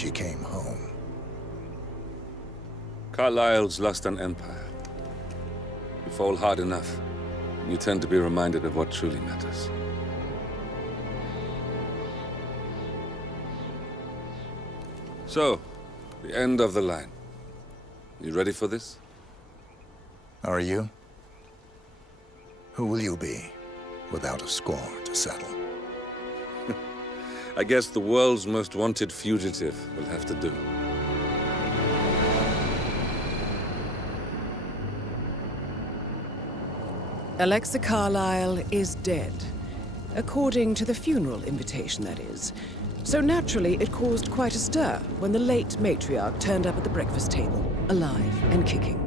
she came home. Carlyle's lost an empire. You fall hard enough, you tend to be reminded of what truly matters. So, the end of the line. You ready for this? Are you? Who will you be, without a score to settle? I guess the world's most wanted fugitive will have to do. Alexa Carlyle is dead. According to the funeral invitation, that is. So naturally, it caused quite a stir when the late matriarch turned up at the breakfast table, alive and kicking.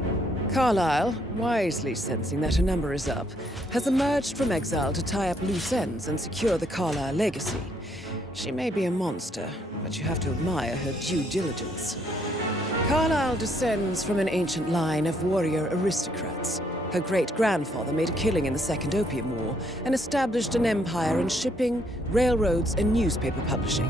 Carlyle, wisely sensing that her number is up, has emerged from exile to tie up loose ends and secure the Carlyle legacy. She may be a monster, but you have to admire her due diligence. Carlyle descends from an ancient line of warrior aristocrats. Her great-grandfather made a killing in the Second Opium War and established an empire in shipping, railroads, and newspaper publishing.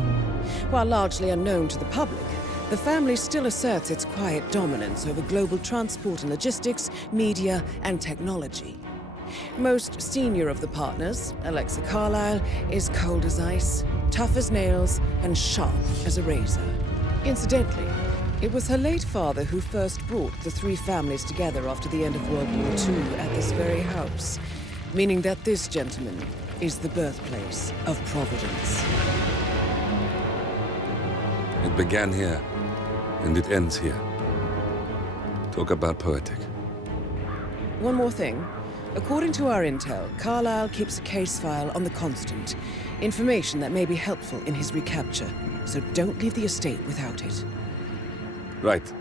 While largely unknown to the public, the family still asserts its quiet dominance over global transport and logistics, media, and technology. Most senior of the partners, Alexa Carlyle, is cold as ice, tough as nails, and sharp as a razor. Incidentally, it was her late father who first brought the three families together after the end of World War II at this very house, meaning that this gentleman is the birthplace of Providence. It began here, and it ends here. Talk about poetic. One more thing. According to our intel, Carlyle keeps a case file on the Constant, information that may be helpful in his recapture, so don't leave the estate without it. Right.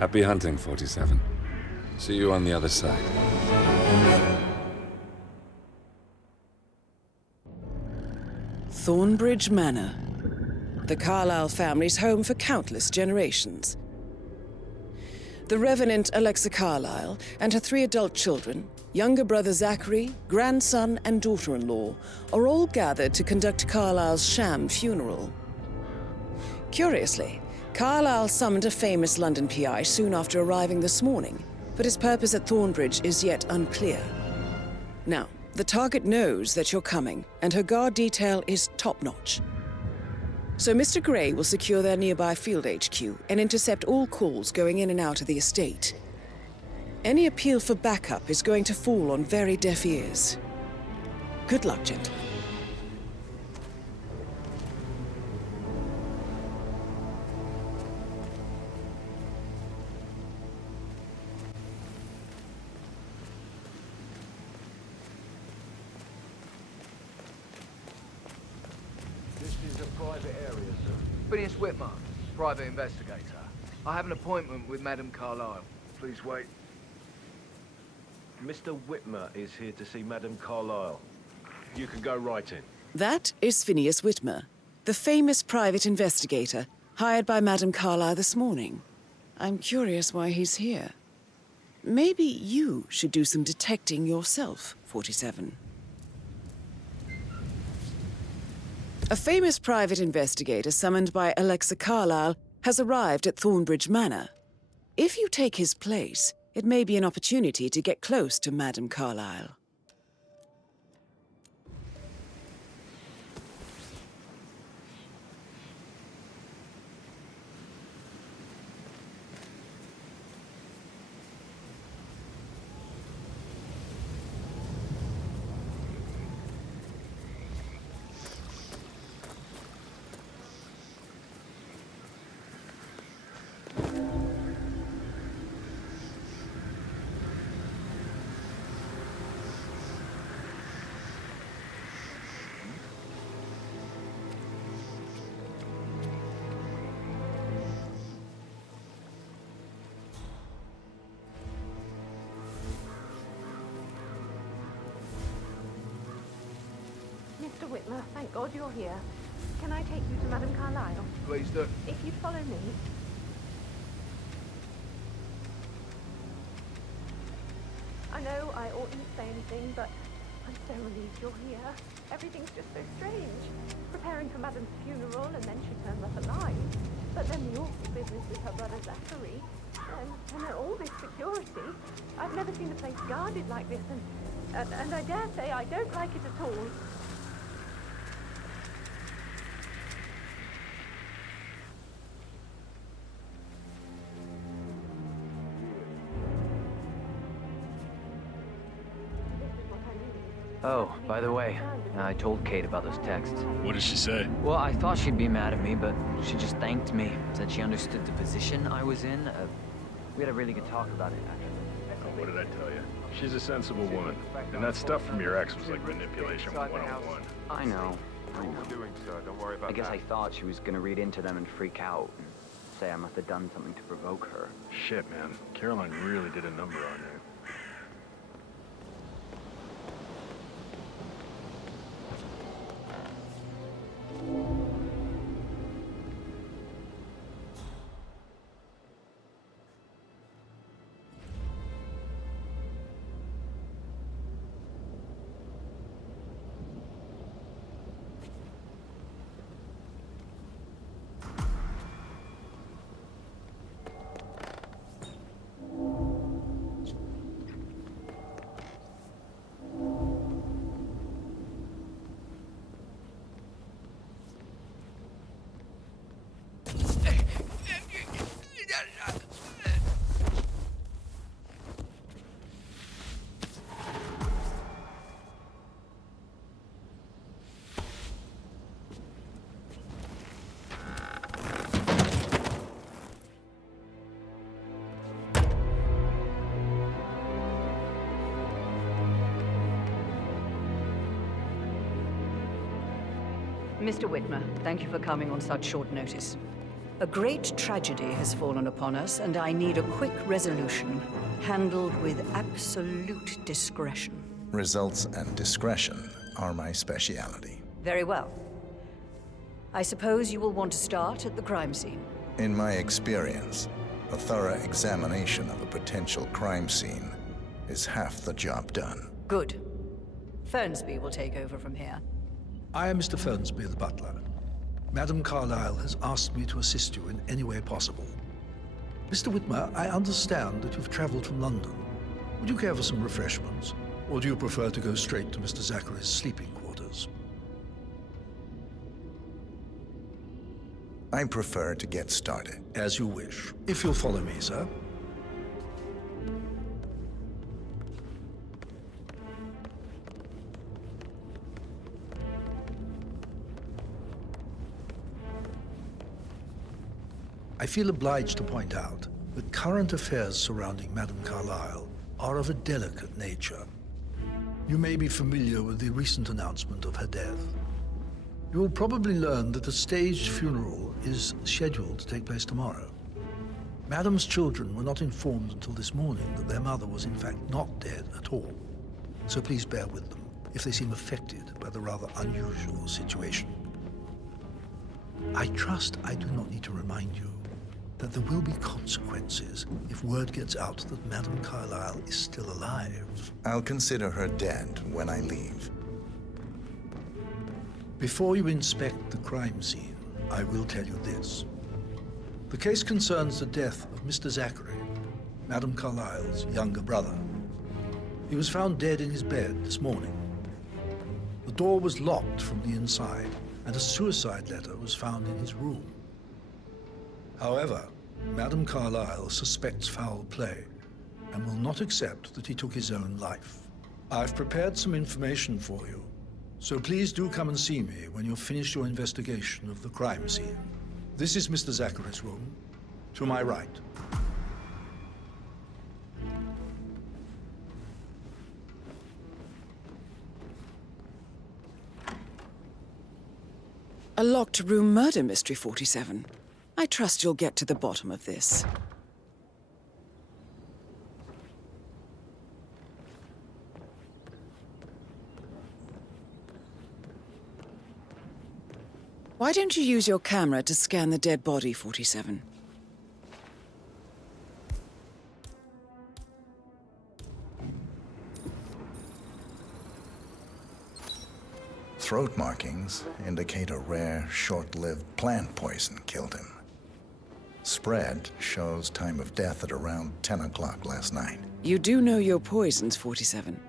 Happy hunting, 47. See you on the other side. Thornbridge Manor. The Carlyle family's home for countless generations. The Revenant Alexa Carlyle and her 3 adult children, younger brother Zachary, grandson, and daughter-in-law, are all gathered to conduct Carlyle's sham funeral. Curiously, Carlyle summoned a famous London PI soon after arriving this morning, but his purpose at Thornbridge is yet unclear. Now, the target knows that you're coming, and her guard detail is top-notch. So Mr. Gray will secure their nearby field HQ and intercept all calls going in and out of the estate. Any appeal for backup is going to fall on very deaf ears. Good luck, gentlemen. Phineas Whitmer, private investigator. I have an appointment with Madame Carlyle. Please wait. Mr. Whitmer is here to see Madame Carlyle. You can go right in. That is Phineas Whitmer, the famous private investigator hired by Madame Carlyle this morning. I'm curious why he's here. Maybe you should do some detecting yourself, 47. A famous private investigator summoned by Alexa Carlyle has arrived at Thornbridge Manor. If you take his place, it may be an opportunity to get close to Madame Carlyle. Mr. Whitmer, thank God you're here. Can I take you to Madame Carlyle? Please do. If you'd follow me. I know I oughtn't say anything, but I'm so relieved you're here. Everything's just so strange. Preparing for Madame's funeral, and then she turns up alive. But then the awful business with her brother Zachary. And all this security. I've never seen the place guarded like this, and I dare say I don't like it at all. Oh, by the way, I told Kate about those texts. What did she say? Well, I thought she'd be mad at me, but she just thanked me. Said she understood the position I was in. We had a really good talk about it, actually. Oh, what did I tell you? She's a sensible woman. And that stuff from your ex was like manipulation 101. I know. Doing, sir. Don't worry about I guess that. I thought she was gonna read into them and freak out and say I must have done something to provoke her. Shit, man. Caroline really did a number on you. Mr. Whitmer, thank you for coming on such short notice. A great tragedy has fallen upon us, and I need a quick resolution, handled with absolute discretion. Results and discretion are my speciality. Very well. I suppose you will want to start at the crime scene. In my experience, a thorough examination of a potential crime scene is half the job done. Good. Fernsby will take over from here. I am Mr. Fernsby, the butler. Madame Carlyle has asked me to assist you in any way possible. Mr. Whitmer, I understand that you've traveled from London. Would you care for some refreshments? Or do you prefer to go straight to Mr. Zachary's sleeping quarters? I prefer to get started. As you wish. If you'll follow me, sir. I feel obliged to point out that current affairs surrounding Madame Carlyle are of a delicate nature. You may be familiar with the recent announcement of her death. You will probably learn that a staged funeral is scheduled to take place tomorrow. Madame's children were not informed until this morning that their mother was in fact not dead at all. So please bear with them if they seem affected by the rather unusual situation. I trust I do not need to remind you that there will be consequences if word gets out that Madame Carlyle is still alive. I'll consider her dead when I leave. Before you inspect the crime scene, I will tell you this. The case concerns the death of Mr. Zachary, Madame Carlyle's younger brother. He was found dead in his bed this morning. The door was locked from the inside, and a suicide letter was found in his room. However, Madame Carlyle suspects foul play and will not accept that he took his own life. I've prepared some information for you, so please do come and see me when you've finished your investigation of the crime scene. This is Mr. Zachary's room, to my right. A locked room murder mystery, 47. I trust you'll get to the bottom of this. Why don't you use your camera to scan the dead body, 47? throat markings indicate a rare, short-lived plant poison killed him. Spread shows time of death at around 10 o'clock last night. You do know your poisons, 47.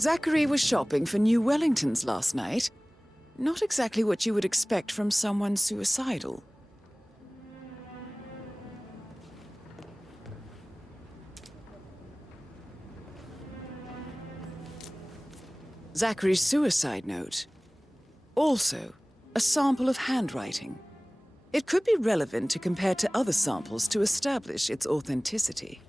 Zachary was shopping for new Wellingtons last night. Not exactly what you would expect from someone suicidal. Zachary's suicide note. Also, a sample of handwriting. It could be relevant to compare to other samples to establish its authenticity.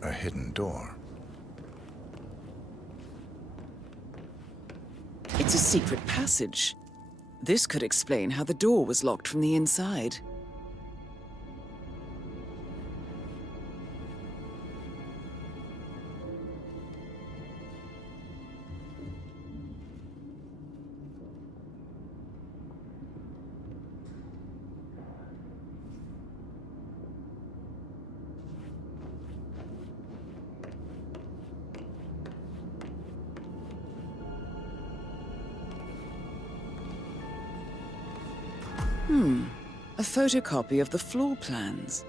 A hidden door. It's a secret passage. This could explain how the door was locked from the inside. A photocopy of the floor plans.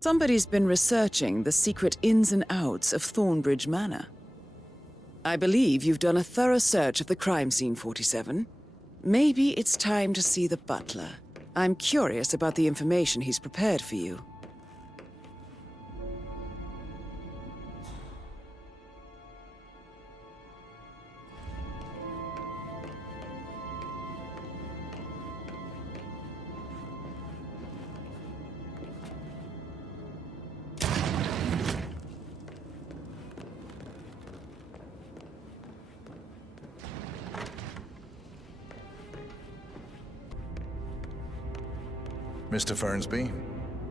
Somebody's been researching the secret ins and outs of Thornbridge Manor. I believe you've done a thorough search of the crime scene, 47. Maybe it's time to see the butler. I'm curious about the information he's prepared for you. Mr. Fernsby,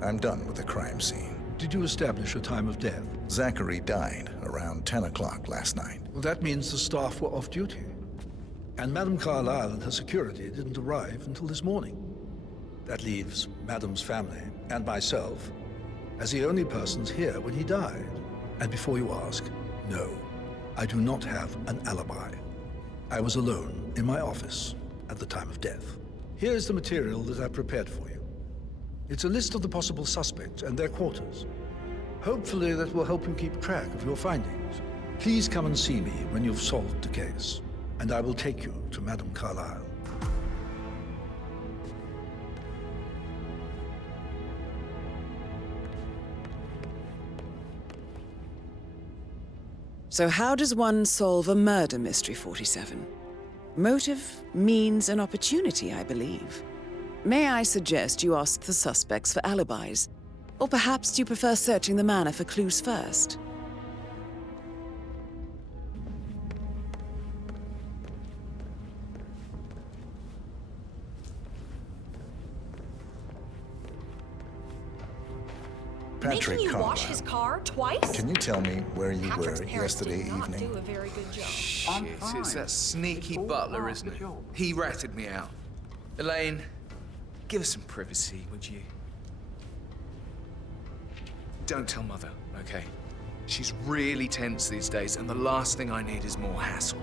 I'm done with the crime scene. Did you establish a time of death? Zachary died around 10 o'clock last night. Well, that means the staff were off duty. And Madame Carlyle and her security didn't arrive until this morning. That leaves Madame's family and myself as the only persons here when he died. And before you ask, no, I do not have an alibi. I was alone in my office at the time of death. Here's the material that I prepared for you. It's a list of the possible suspects and their quarters. Hopefully that will help you keep track of your findings. Please come and see me when you've solved the case, and I will take you to Madame Carlyle. So how does one solve a murder mystery, 47? Motive, means, and opportunity, I believe. May I suggest you ask the suspects for alibis? Or perhaps you prefer searching the manor for clues first? Patrick Making you Carlyle. wash his car twice? Can you tell me where you Patrick's were parents yesterday did not evening? do a very good job. Shit, it's that sneaky butler, isn't it? He ratted me out. Elaine, give us some privacy, would you? Don't tell Mother, okay? She's really tense these days, and the last thing I need is more hassle.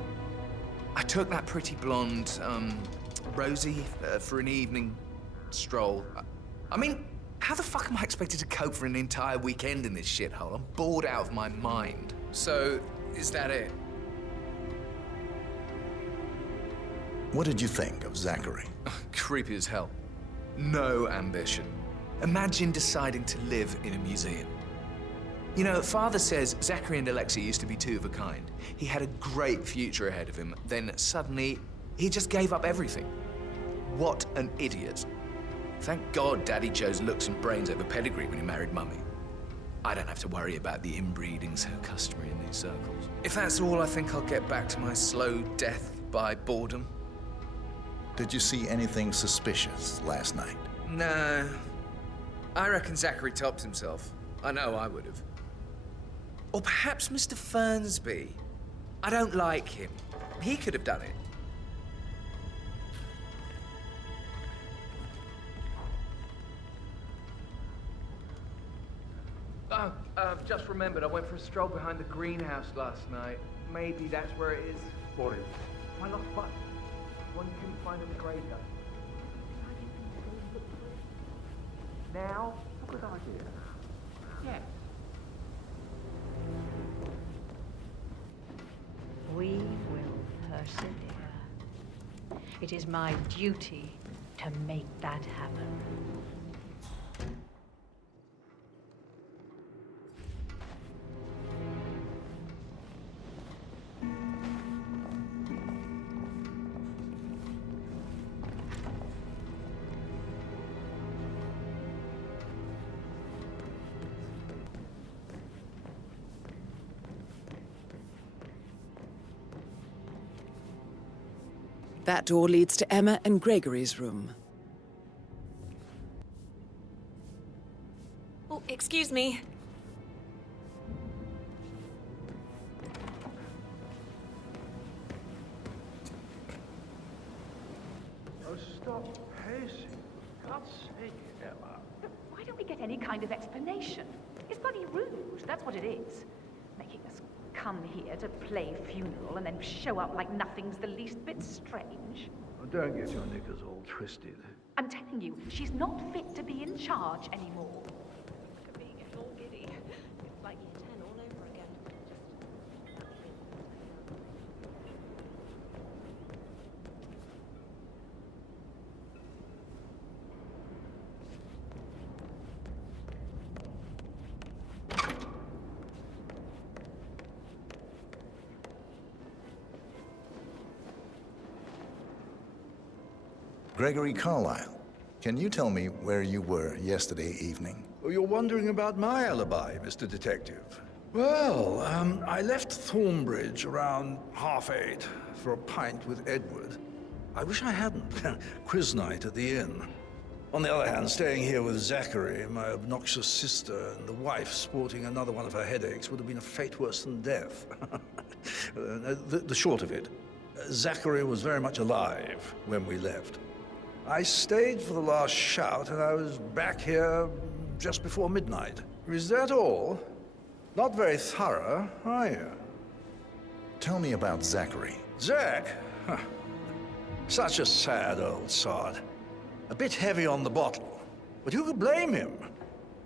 I took that pretty blonde, Rosie, for an evening stroll. I mean, how the fuck am I expected to cope for an entire weekend in this shithole? I'm bored out of my mind. So, is that it? What did you think of Zachary? Creepy as hell. No ambition. Imagine deciding to live in a museum. You know, Father says Zachary and Alexia used to be two of a kind. He had a great future ahead of him, then suddenly, he just gave up everything. What an idiot. Thank God Daddy chose looks and brains over pedigree when he married Mummy. I don't have to worry about the inbreeding so customary in these circles. If that's all, I think I'll get back to my slow death by boredom. Did you see anything suspicious last night? No. I reckon Zachary topped himself. I know I would have. Or perhaps Mr. Fernsby. I don't like him. He could have done it. Just remembered, I went for a stroll behind the greenhouse last night. Maybe that's where it is. What is? My lost button. One you couldn't find in the graveyard. Now? What good idea? Yeah. We will persevere. It is my duty to make that happen. That door leads to Emma and Gregory's room. Oh, excuse me. Oh, stop pacing. For God's sake, Emma. Why don't we get any kind of explanation? It's bloody rude, that's what it is. Making us come here to play funeral and then show up like nothing's the least bit strange. Oh, don't get your knickers all twisted. I'm telling you, she's not fit to be in charge anymore. Look at me getting all giddy. It's like year 10 all over again. Gregory Carlyle, can you tell me where you were yesterday evening? Oh, you're wondering about my alibi, Mr. Detective. Well, I left Thornbridge around 8:30 for a pint with Edward. I wish I hadn't. Quiz night at the inn. On the other hand, staying here with Zachary, my obnoxious sister, and the wife sporting another one of her headaches would have been a fate worse than death. The short of it, Zachary was very much alive when we left. I stayed for the last shout, and I was back here just before midnight. Is that all? Not very thorough, are you? Tell me about Zachary. Zach? Huh. Such a sad old sod. A bit heavy on the bottle, but who could blame him?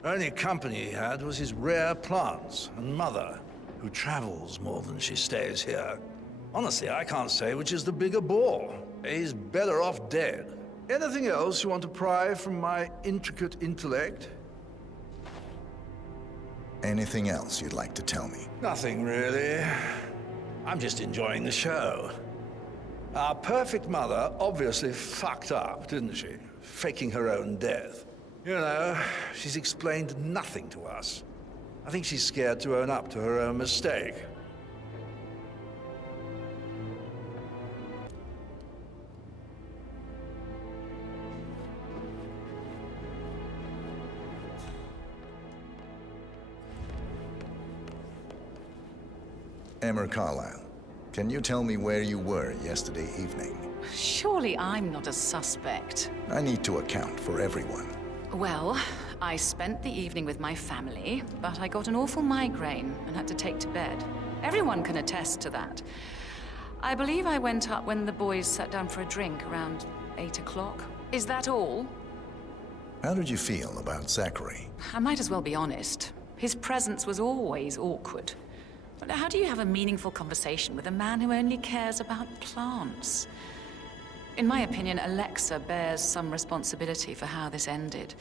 Only company he had was his rare plants and mother, who travels more than she stays here. Honestly, I can't say which is the bigger bore. He's better off dead. Anything else you want to pry from my intricate intellect? Anything else you'd like to tell me? Nothing, really. I'm just enjoying the show. Our perfect mother obviously fucked up, didn't she? Faking her own death. You know, she's explained nothing to us. I think she's scared to own up to her own mistake. Emma Carlyle, can you tell me where you were yesterday evening? Surely I'm not a suspect. I need to account for everyone. Well, I spent the evening with my family, but I got an awful migraine and had to take to bed. Everyone can attest to that. I believe I went up when the boys sat down for a drink around 8 o'clock. Is that all? How did you feel about Zachary? I might as well be honest. His presence was always awkward. But how do you have a meaningful conversation with a man who only cares about plants? In my opinion, Alexa bears some responsibility for how this ended.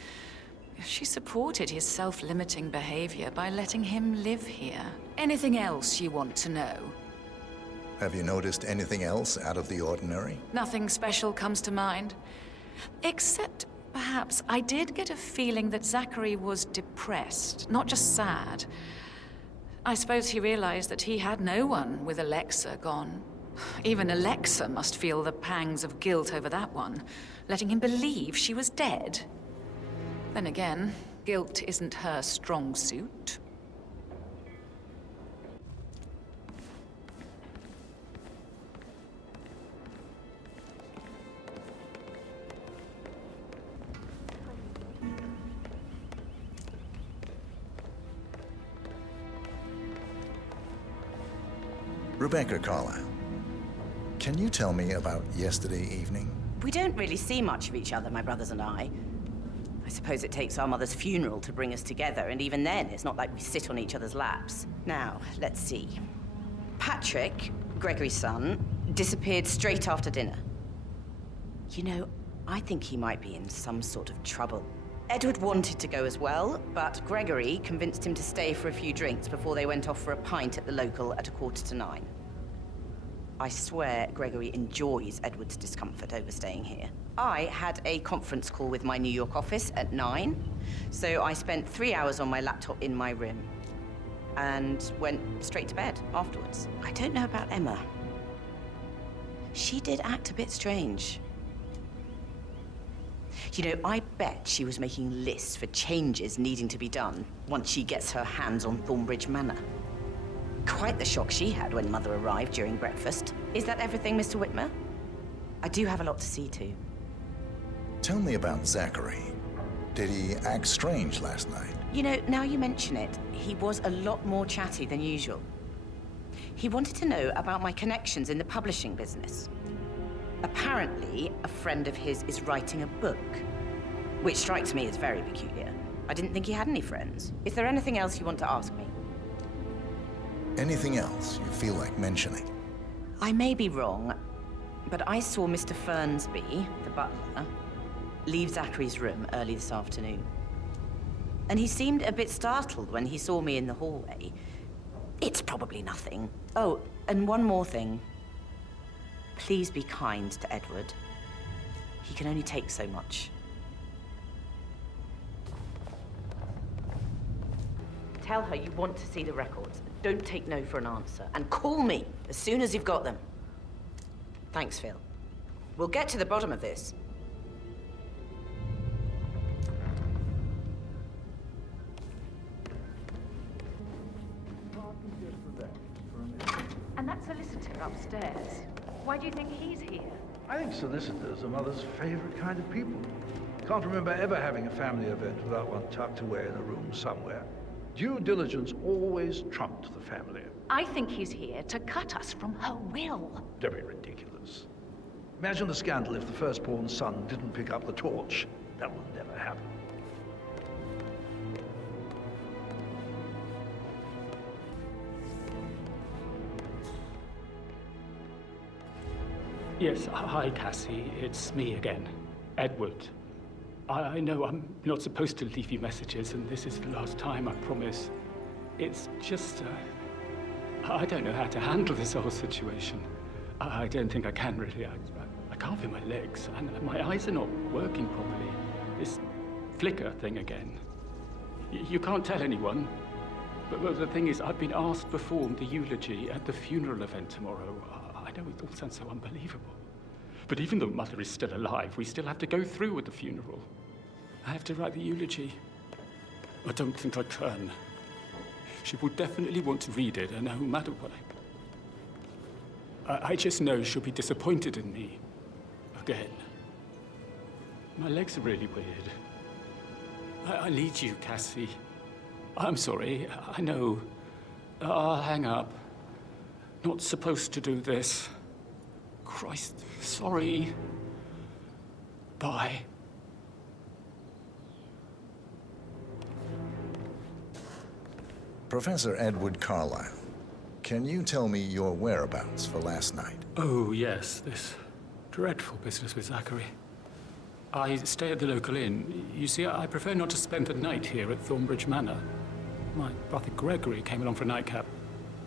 She supported his self-limiting behavior by letting him live here. Anything else you want to know? Have you noticed anything else out of the ordinary? Nothing special comes to mind. Except, perhaps, I did get a feeling that Zachary was depressed, not just sad. I suppose he realized that he had no one with Alexa gone. Even Alexa must feel the pangs of guilt over that one, letting him believe she was dead. Then again, guilt isn't her strong suit. Rebecca Carlyle, can you tell me about yesterday evening? We don't really see much of each other, my brothers and I. I suppose it takes our mother's funeral to bring us together, and even then, it's not like we sit on each other's laps. Now, let's see. Patrick, Gregory's son, disappeared straight after dinner. You know, I think he might be in some sort of trouble. Edward wanted to go as well, but Gregory convinced him to stay for a few drinks before they went off for a pint at the local at 8:45. I swear Gregory enjoys Edward's discomfort over staying here. I had a conference call with my New York office at 9, so I spent 3 hours on my laptop in my room and went straight to bed afterwards. I don't know about Emma. She did act a bit strange. You know, I bet she was making lists for changes needing to be done once she gets her hands on Thornbridge Manor. Quite the shock she had when Mother arrived during breakfast. Is that everything, Mr. Whitmer? I do have a lot to see to. Tell me about Zachary. Did he act strange last night? You know, now you mention it, he was a lot more chatty than usual. He wanted to know about my connections in the publishing business. Apparently, a friend of his is writing a book, which strikes me as very peculiar. I didn't think he had any friends. Is there anything else you want to ask me? Anything else you feel like mentioning? I may be wrong, but I saw Mr. Fernsby, the butler, leave Zachary's room early this afternoon. And he seemed a bit startled when he saw me in the hallway. It's probably nothing. Oh, and one more thing. Please be kind to Edward. He can only take so much. Tell her you want to see the records. Don't take no for an answer. And call me as soon as you've got them. Thanks, Phil. We'll get to the bottom of this. And that solicitor upstairs, why do you think he's here? I think solicitors are Mother's favorite kind of people. Can't remember ever having a family event without one tucked away in a room somewhere. Due diligence always trumped the family. I think he's here to cut us from her will. Very ridiculous. Imagine the scandal if the firstborn son didn't pick up the torch. That will never happen. Yes, hi, Cassie. It's me again, Edward. I know I'm not supposed to leave you messages, and this is the last time, I promise. It's just, I don't know how to handle this whole situation. I don't think I can, really. I can't feel my legs, and my eyes are not working properly. This flicker thing again. You can't tell anyone, but the thing is, I've been asked to perform the eulogy at the funeral event tomorrow. I know it all sounds so unbelievable. But even though Mother is still alive, we still have to go through with the funeral. I have to write the eulogy. I don't think I can. She will definitely want to read it, no matter what. I just know she'll be disappointed in me. Again. My legs are really weird. I need you, Cassie. I'm sorry, I know. I'll hang up. Not supposed to do this. Christ, sorry. Bye. Professor Edward Carlyle, can you tell me your whereabouts for last night? Oh, yes, this dreadful business with Zachary. I stay at the local inn. You see, I prefer not to spend the night here at Thornbridge Manor. My brother Gregory came along for a nightcap.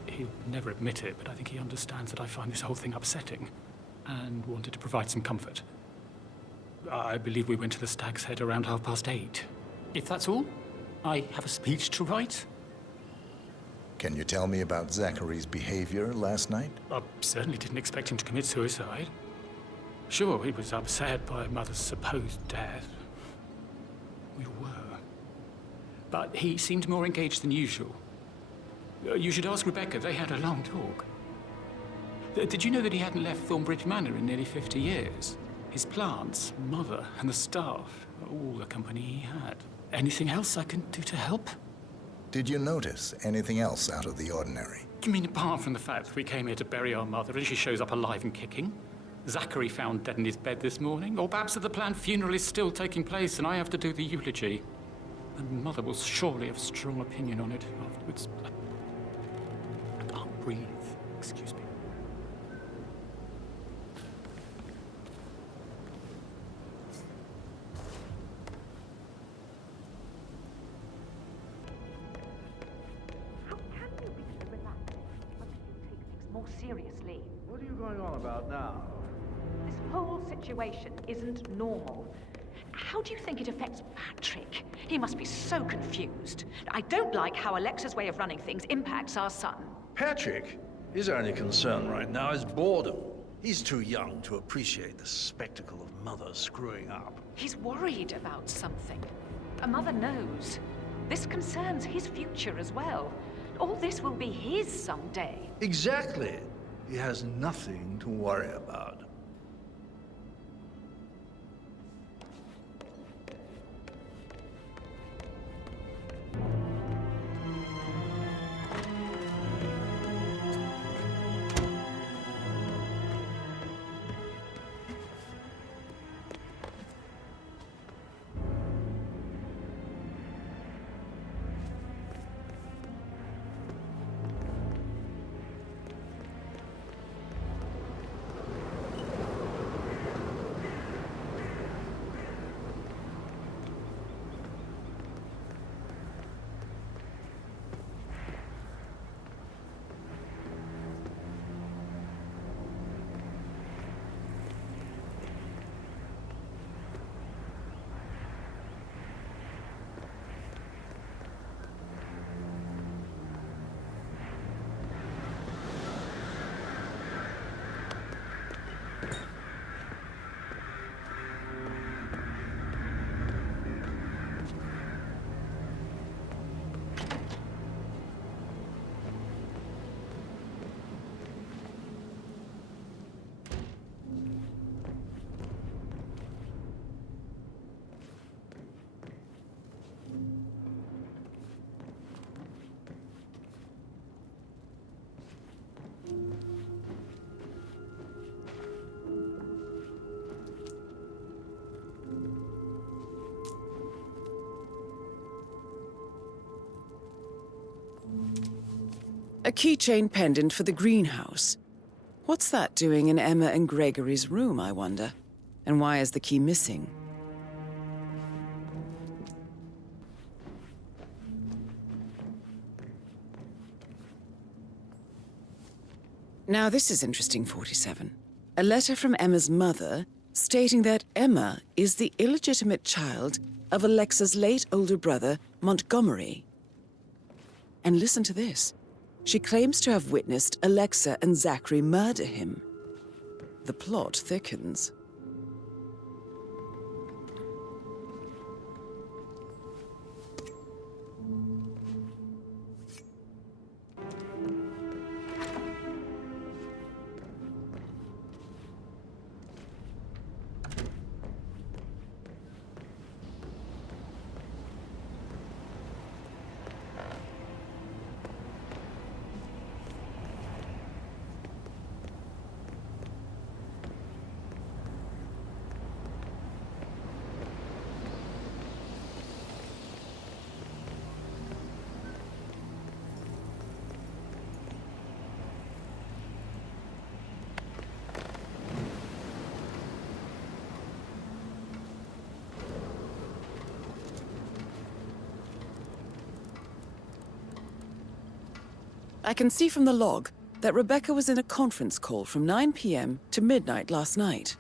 He'll never admit it, but I think he understands that I find this whole thing upsetting and wanted to provide some comfort. I believe we went to the Stag's Head around 8:30. If that's all, I have a speech to write. Can you tell me about Zachary's behavior last night? I certainly didn't expect him to commit suicide. Sure, he was upset by Mother's supposed death. We were. But he seemed more engaged than usual. You should ask Rebecca. They had a long talk. Did you know that he hadn't left Thornbridge Manor in nearly 50 years? His plants, Mother, and the staff, all the company he had. Anything else I can do to help? Did you notice anything else out of the ordinary? You mean apart from the fact that we came here to bury our mother and she shows up alive and kicking? Zachary found dead in his bed this morning? Or perhaps that the planned funeral is still taking place and I have to do the eulogy? And Mother will surely have a strong opinion on it afterwards. I can't breathe. Excuse me. More seriously. What are you going on about now? This whole situation isn't normal. How do you think it affects Patrick? He must be so confused. I don't like how Alexa's way of running things impacts our son. Patrick? His only concern right now is boredom. He's too young to appreciate the spectacle of Mother screwing up. He's worried about something. A mother knows. This concerns his future as well. All this will be his someday. Exactly. He has nothing to worry about. A keychain pendant for the greenhouse. What's that doing in Emma and Gregory's room, I wonder? And why is the key missing? Now this is interesting, 47. A letter from Emma's mother stating that Emma is the illegitimate child of Alexa's late older brother, Montgomery. And listen to this. She claims to have witnessed Alexa and Zachary murder him. The plot thickens. I can see from the log that Rebecca was in a conference call from 9 p.m. to midnight last night.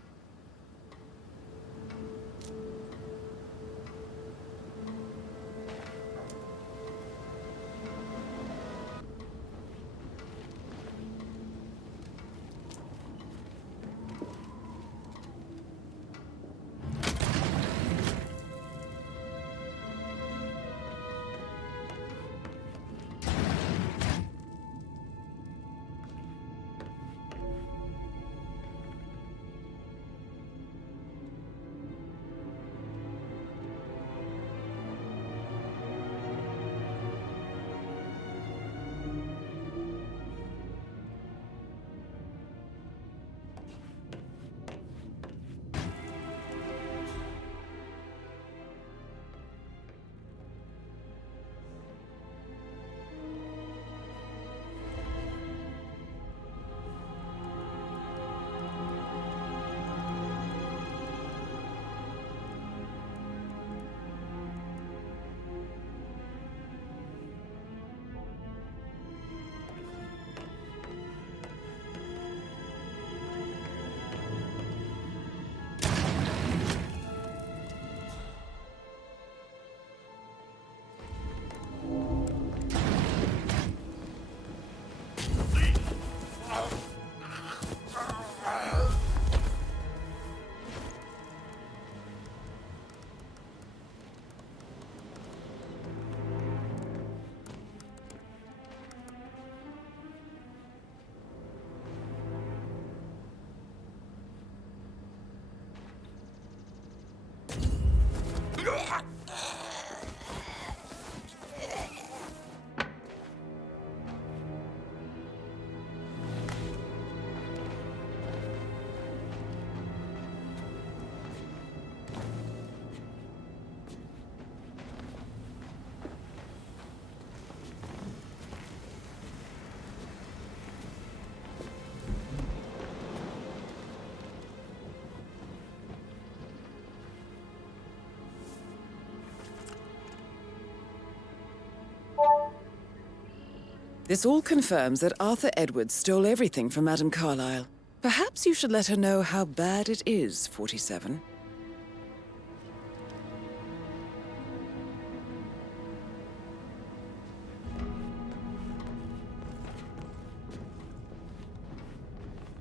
This all confirms that Arthur Edwards stole everything from Madame Carlyle. Perhaps you should let her know how bad it is, 47.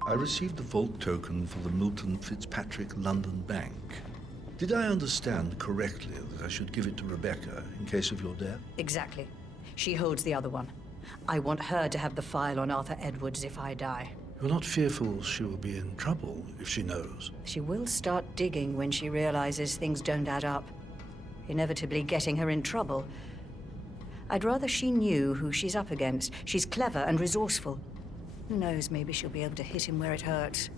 I received the vault token for the Milton Fitzpatrick London Bank. Did I understand correctly that I should give it to Rebecca in case of your death? Exactly. She holds the other one. I want her to have the file on Arthur Edwards if I die. You're not fearful she will be in trouble if she knows? She will start digging when she realizes things don't add up, inevitably getting her in trouble. I'd rather she knew who she's up against. She's clever and resourceful. Who knows, maybe she'll be able to hit him where it hurts.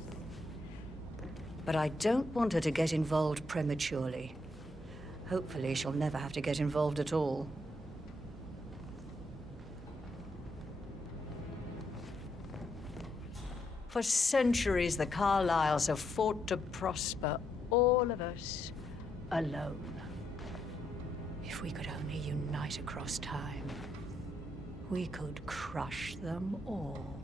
But I don't want her to get involved prematurely. Hopefully she'll never have to get involved at all. For centuries, the Carlyles have fought to prosper, all of us alone. If we could only unite across time, we could crush them all.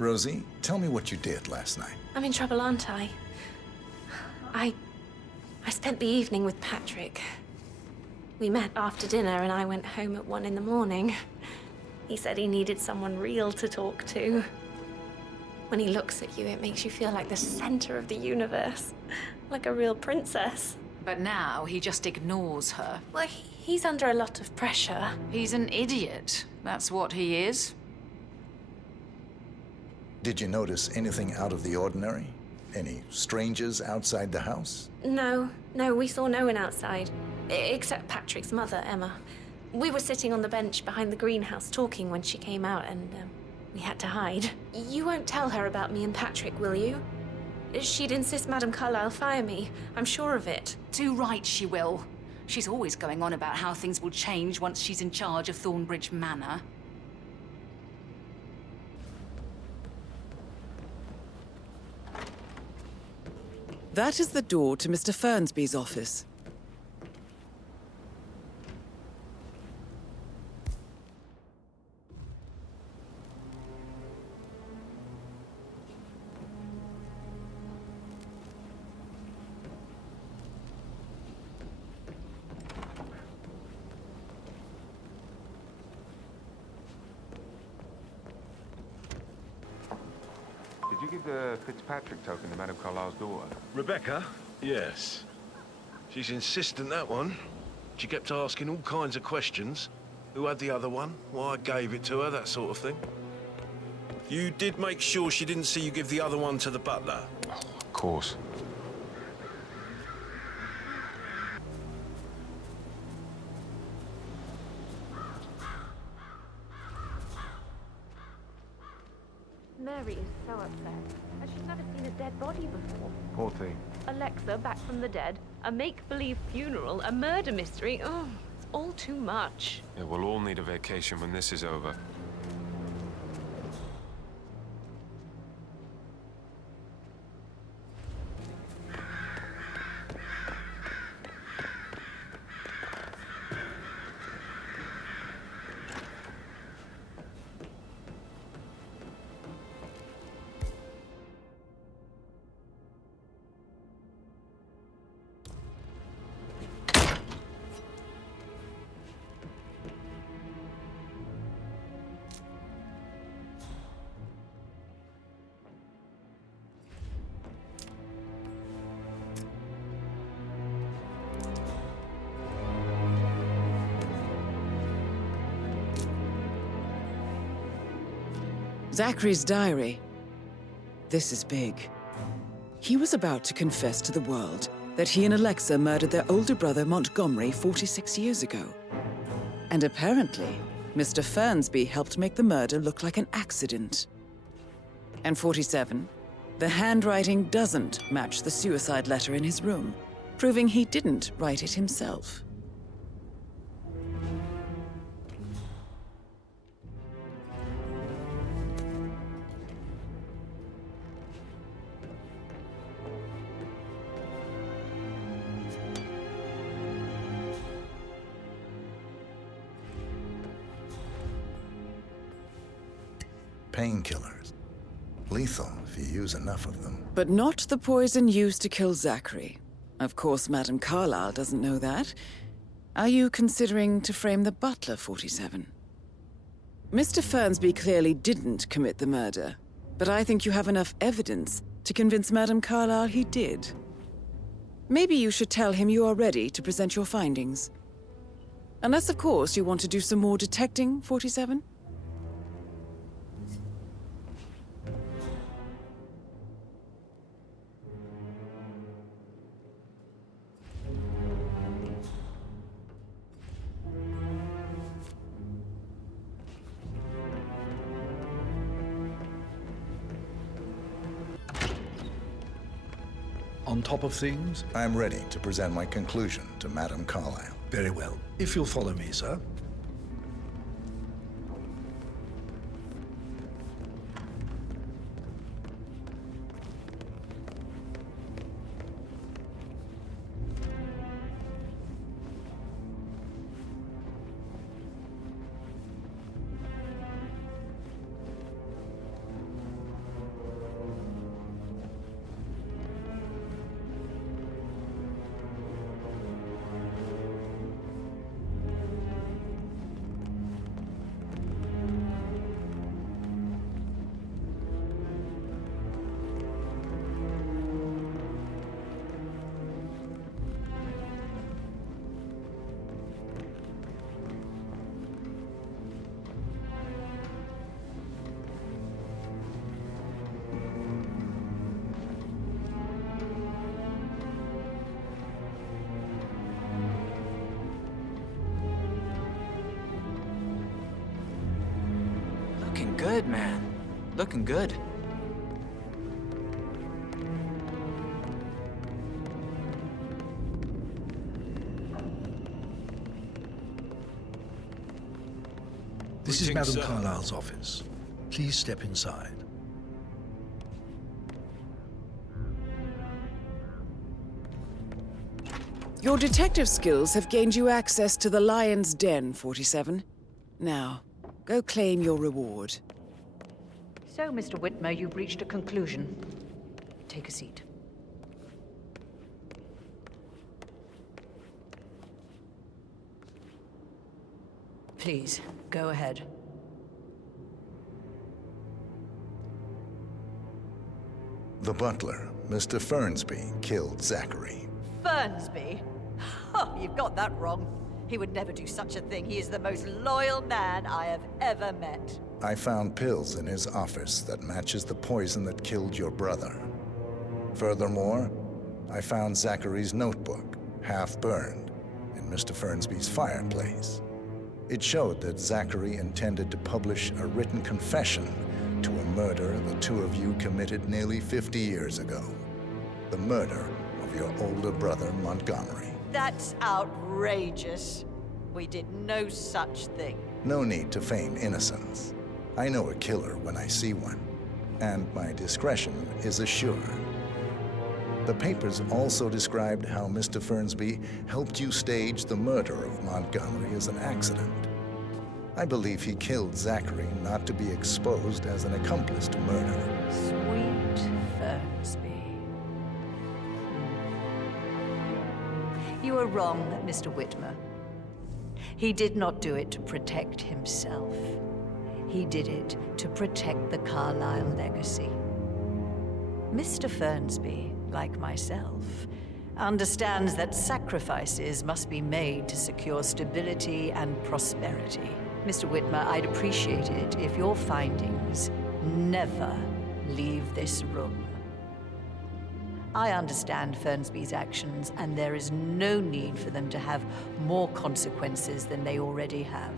Rosie, tell me what you did last night. I'm in trouble, aren't I? I spent the evening with Patrick. We met after dinner and I went home at 1 in the morning. He said he needed someone real to talk to. When he looks at you, it makes you feel like the center of the universe. Like a real princess. But now he just ignores her. Well, he's under a lot of pressure. He's an idiot. That's what he is. Did you notice anything out of the ordinary? Any strangers outside the house? No, we saw no one outside. Except Patrick's mother, Emma. We were sitting on the bench behind the greenhouse talking when she came out and We had to hide. You won't tell her about me and Patrick, will you? She'd insist Madame Carlyle fire me. I'm sure of it. Too right she will. She's always going on about how things will change once she's in charge of Thornbridge Manor. That is the door to Mr. Fernsby's office. Did you give the Fitzpatrick token to Madame Carlyle's daughter? Rebecca? Yes. She's insistent, that one. She kept asking all kinds of questions. Who had the other one? Why I gave it to her, that sort of thing. You did make sure she didn't see you give the other one to the butler? Oh, of course. Mary is so upset, and she's never seen a dead body before. Poor thing. Alexa back from the dead, a make-believe funeral, a murder mystery. Oh, it's all too much. Yeah, we'll all need a vacation when this is over. Zachary's diary. This is big. He was about to confess to the world that he and Alexa murdered their older brother Montgomery 46 years ago. And apparently, Mr. Fernsby helped make the murder look like an accident. And 47, the handwriting doesn't match the suicide letter in his room, proving he didn't write it himself. Painkillers. Lethal if you use enough of them. But not the poison used to kill Zachary. Of course, Madame Carlyle doesn't know that. Are you considering to frame the butler, 47? Mr. Fernsby clearly didn't commit the murder, but I think you have enough evidence to convince Madame Carlyle he did. Maybe you should tell him you are ready to present your findings. Unless, of course, you want to do some more detecting, 47? On top of things? I'm ready to present my conclusion to Madame Carlyle. Very well. If you'll follow me, sir. Looking good, man. Looking good. This is Greetings, Madame sir. Carlyle's office. Please step inside. Your detective skills have gained you access to the Lion's Den, 47. Now, go claim your reward. So, Mr. Whitmer, you've reached a conclusion. Take a seat. Please, go ahead. The butler, Mr. Fernsby, killed Zachary. Fernsby? Oh, you've got that wrong. He would never do such a thing. He is the most loyal man I have ever met. I found pills in his office that matches the poison that killed your brother. Furthermore, I found Zachary's notebook, half burned, in Mr. Fernsby's fireplace. It showed that Zachary intended to publish a written confession to a murder the two of you committed nearly 50 years ago. The murder of your older brother, Montgomery. That's outrageous. We did no such thing. No need to feign innocence. I know a killer when I see one, and my discretion is assured. The papers also described how Mr. Fernsby helped you stage the murder of Montgomery as an accident. I believe he killed Zachary not to be exposed as an accomplice to murder. Sweet Fernsby. You are wrong, Mr. Whitmer. He did not do it to protect himself. He did it to protect the Carlyle legacy. Mr. Fernsby, like myself, understands that sacrifices must be made to secure stability and prosperity. Mr. Whitmer, I'd appreciate it if your findings never leave this room. I understand Fernsby's actions, and there is no need for them to have more consequences than they already have.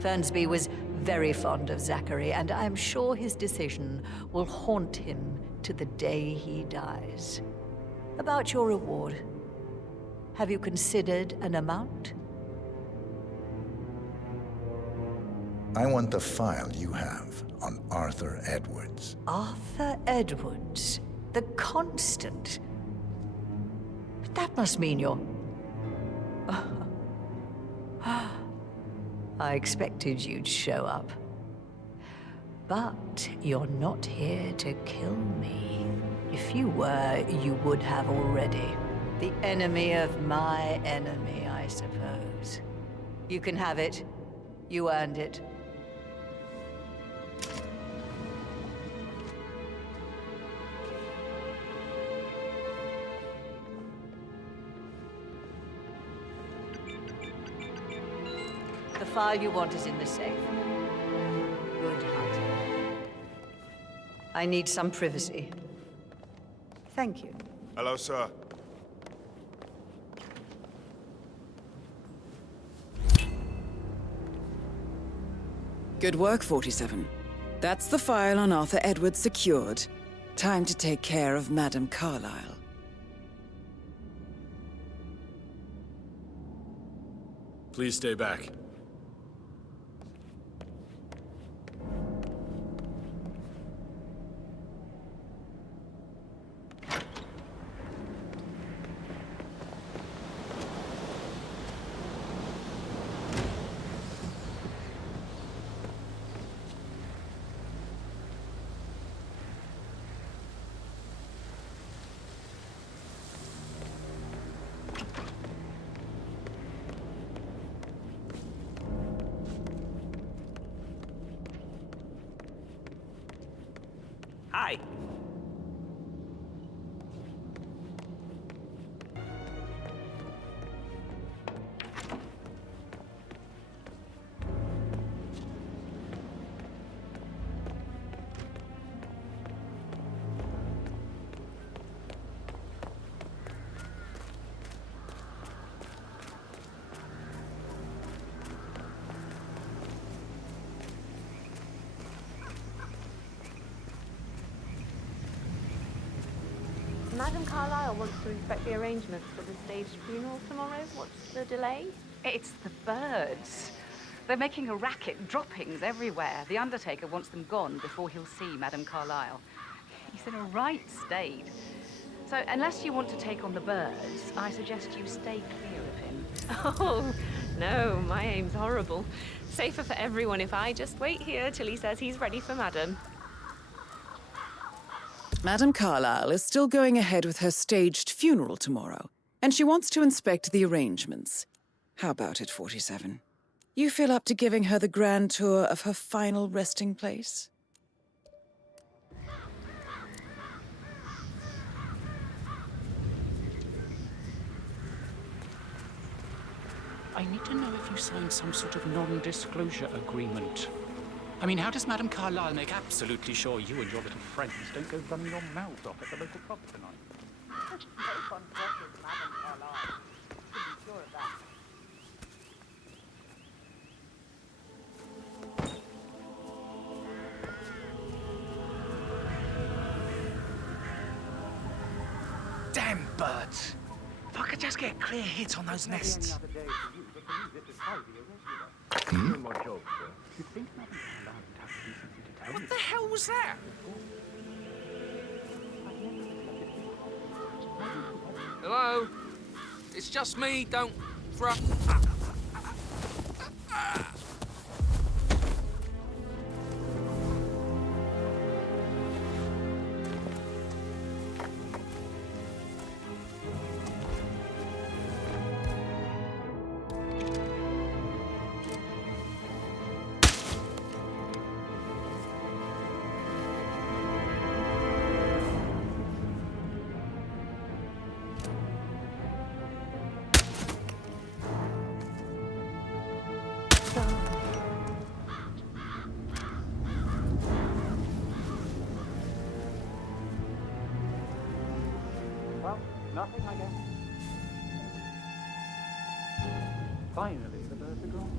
Fernsby was very fond of Zachary, and I'm sure his decision will haunt him to the day he dies. About your reward, have you considered an amount? I want the file you have on Arthur Edwards. Arthur Edwards, the Constant. But that must mean you're... I expected you'd show up. But you're not here to kill me. If you were, you would have already. The enemy of my enemy, I suppose. You can have it. You earned it. The file you want is in the safe. Good hunting. I need some privacy. Thank you. Hello, sir. Good work, 47. That's the file on Arthur Edwards secured. Time to take care of Madame Carlyle. Please stay back. Madame Carlyle wants to inspect the arrangements for the staged funeral tomorrow. What's the delay? It's the birds. They're making a racket, droppings everywhere. The Undertaker wants them gone before he'll see Madame Carlyle. He's in a right state. So unless you want to take on the birds, I suggest you stay clear of him. Oh, no, my aim's horrible. Safer for everyone if I just wait here till he says he's ready for Madame. Madame Carlyle is still going ahead with her staged funeral tomorrow, and she wants to inspect the arrangements. How about it, 47? You feel up to giving her the grand tour of her final resting place? I need to know if you signed some sort of non-disclosure agreement. I mean, how does Madame Carlyle make absolutely sure you and your little friends don't go running your mouths off at the local pub tonight? No one pressures Madame Carlyle. Should be sure of that. Damn birds! If I could just get a clear hit on those nests. What the hell was that? Hello? It's just me, don't throw... Well, nothing, I guess. Finally, the birds are gone.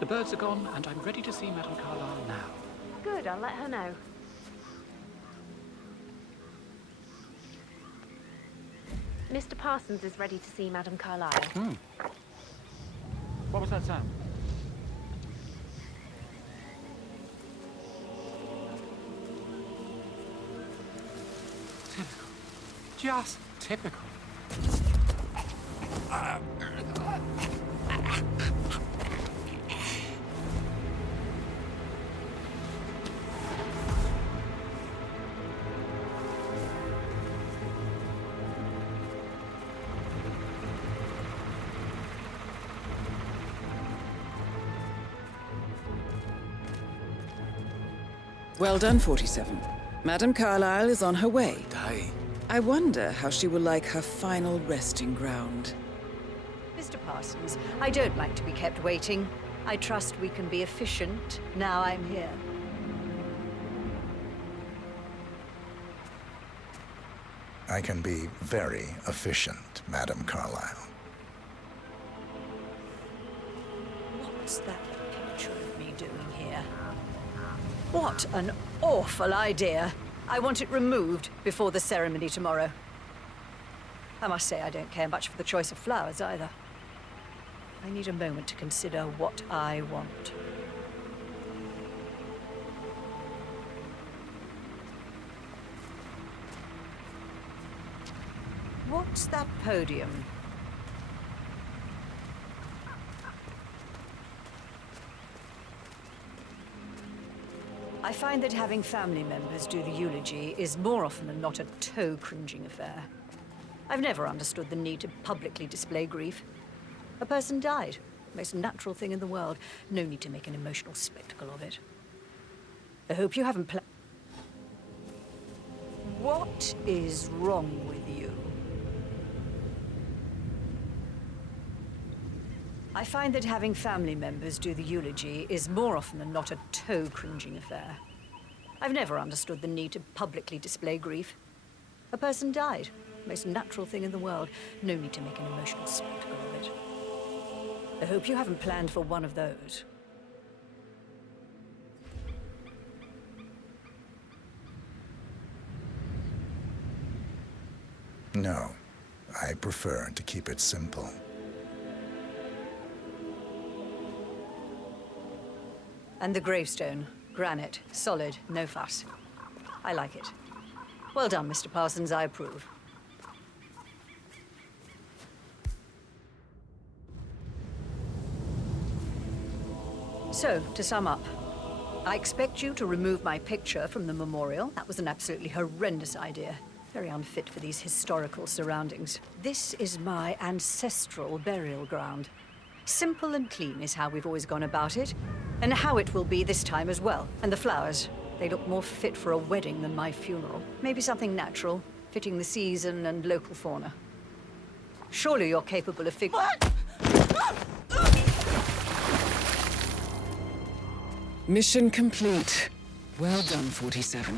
The birds are gone, and I'm ready to see Madame Carlyle now. Good, I'll let her know. Mr. Parsons is ready to see Madame Carlyle. What was that sound? Typical. Just typical. Well done, 47. Madame Carlyle is on her way. Hey. I wonder how she will like her final resting ground. Mr. Parsons, I don't like to be kept waiting. I trust we can be efficient now I'm here. I can be very efficient, Madame Carlyle. What's that picture of me doing here? What an awful idea. I want it removed before the ceremony tomorrow. I must say I don't care much for the choice of flowers either. I need a moment to consider what I want. What's that podium? I find that having family members do the eulogy is more often than not a toe-cringing affair. I've never understood the need to publicly display grief. A person died. Most natural thing in the world. No need to make an emotional spectacle of it. I hope you haven't What is wrong with you? I find that having family members do the eulogy is more often than not a toe-cringing affair. I've never understood the need to publicly display grief. A person died. Most natural thing in the world. No need to make an emotional spectacle of it. I hope you haven't planned for one of those. No, I prefer to keep it simple. And the gravestone. Granite. Solid. No fuss. I like it. Well done, Mr. Parsons. I approve. So, to sum up, I expect you to remove my picture from the memorial. That was an absolutely horrendous idea. Very unfit for these historical surroundings. This is my ancestral burial ground. Simple and clean is how we've always gone about it, and how it will be this time as well. And the flowers, they look more fit for a wedding than my funeral. Maybe something natural, fitting the season and local fauna. Surely you're capable of Mission complete. Well done, 47.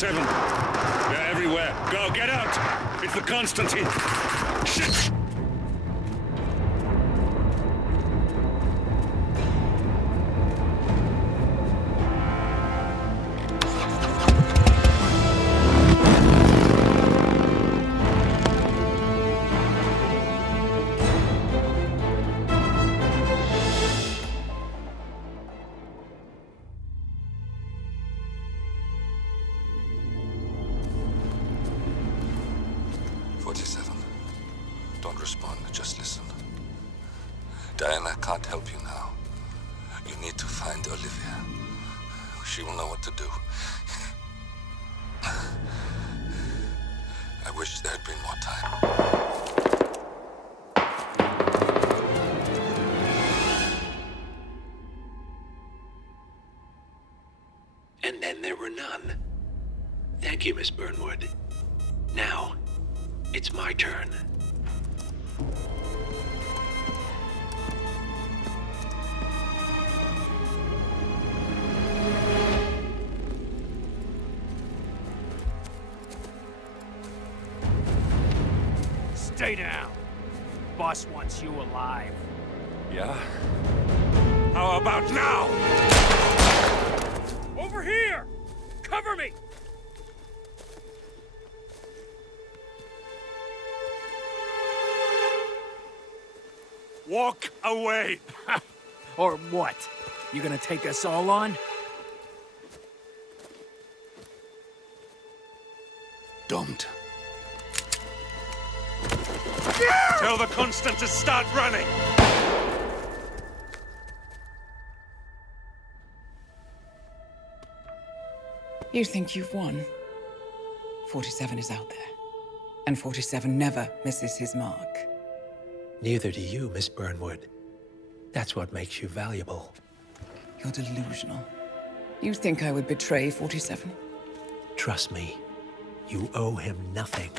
They're everywhere. Go, get out! It's the Constantine! Shit! Don't respond, just listen. Diana can't help you now. You need to find Olivia. She will know what to do. I wish there had been more time. And then there were none. Thank you, Miss Burnwood. Now, it's my turn. Stay down. Boss wants you alive. Yeah? How about now? Over here! Cover me! Walk away! Or what? You gonna take us all on? Don't. Tell the Constant to start running! You think you've won? 47 is out there. And 47 never misses his mark. Neither do you, Miss Burnwood. That's what makes you valuable. You're delusional. You think I would betray 47? Trust me, you owe him nothing.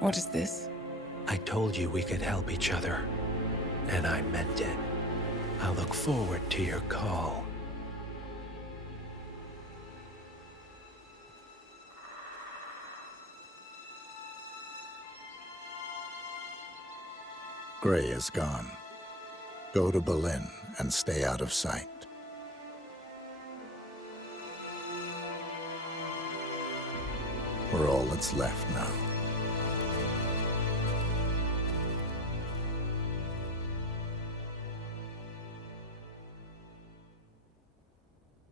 What is this? I told you we could help each other, and I meant it. I'll look forward to your call. Gray is gone. Go to Berlin and stay out of sight. were all that's left now.